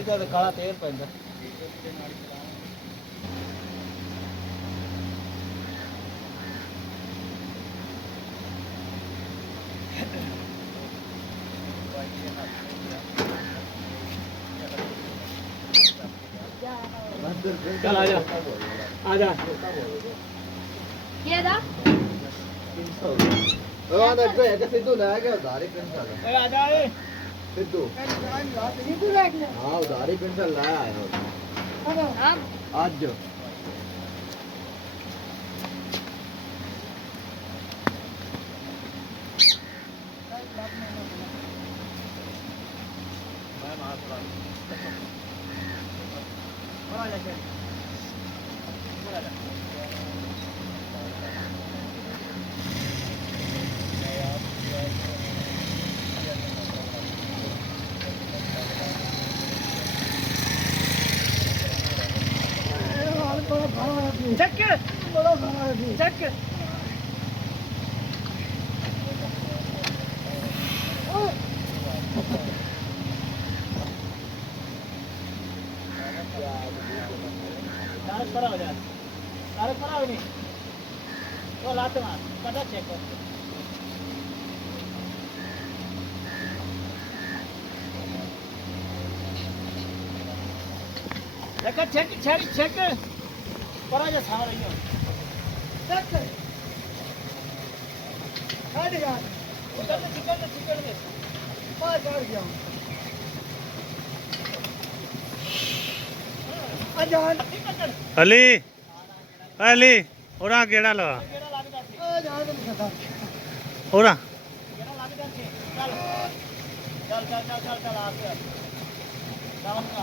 diesel ਤੇ ਕਾਲਾ ਤੇਲ ਪੈਂਦਾ चल आ जा क्या था सिद्धू लै गया उधारी पेंसिल आ जा सिद्धू हाँ उधारी पेंसिल लाया आया आज चेक चेक सारे हो जाए सारे परा हो नहीं वो लाते मार पता चेक कर देखा चेक चेक चेक परा जा सारा रही हो चेक काट यार चिकन दे पार काट गया अली अली ओरा केड़ा ला ओरा चल चल चल चल चल आ गया डाउन का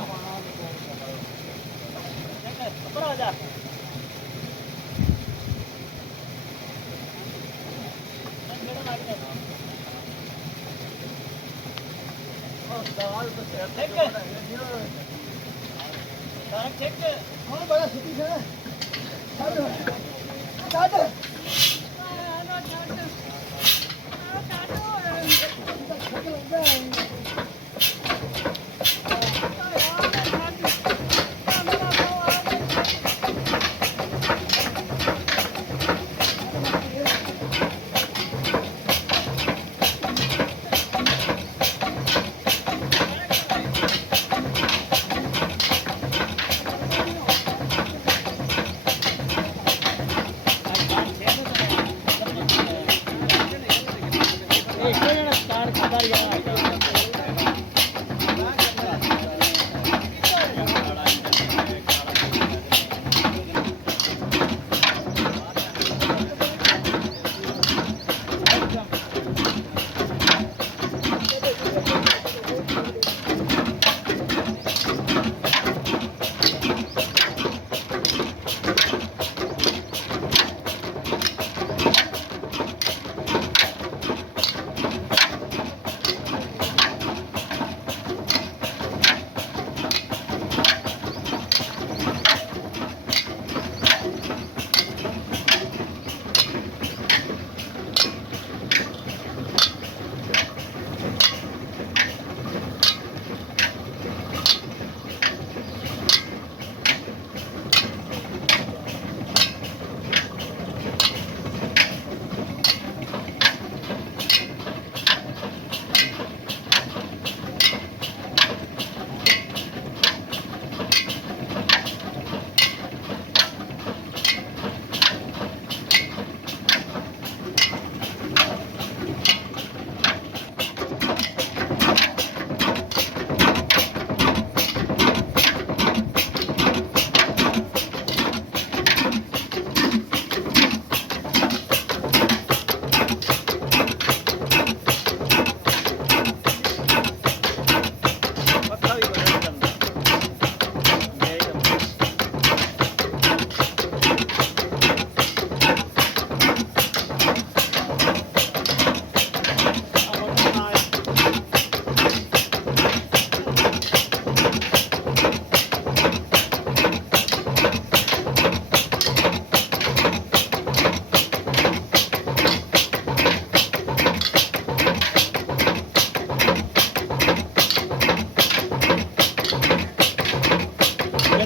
ऊपर आ जा चेक हाँ बड़ा सिटी है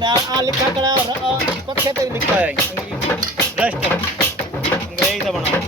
ਆ ਲਿਖਾ ਕਰਾ ਪੱਖੇ ਤੇ ਲਿਖਾ ਹੈ ਰਸਟ ਅੰਗਰੇਜ਼ ਦਾ ਬਣਾ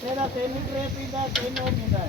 ਤੇਰਾ 3 ਲੀਟਰ ਪੀਂਦਾ 3 ਉਹ ਪੀਂਦਾ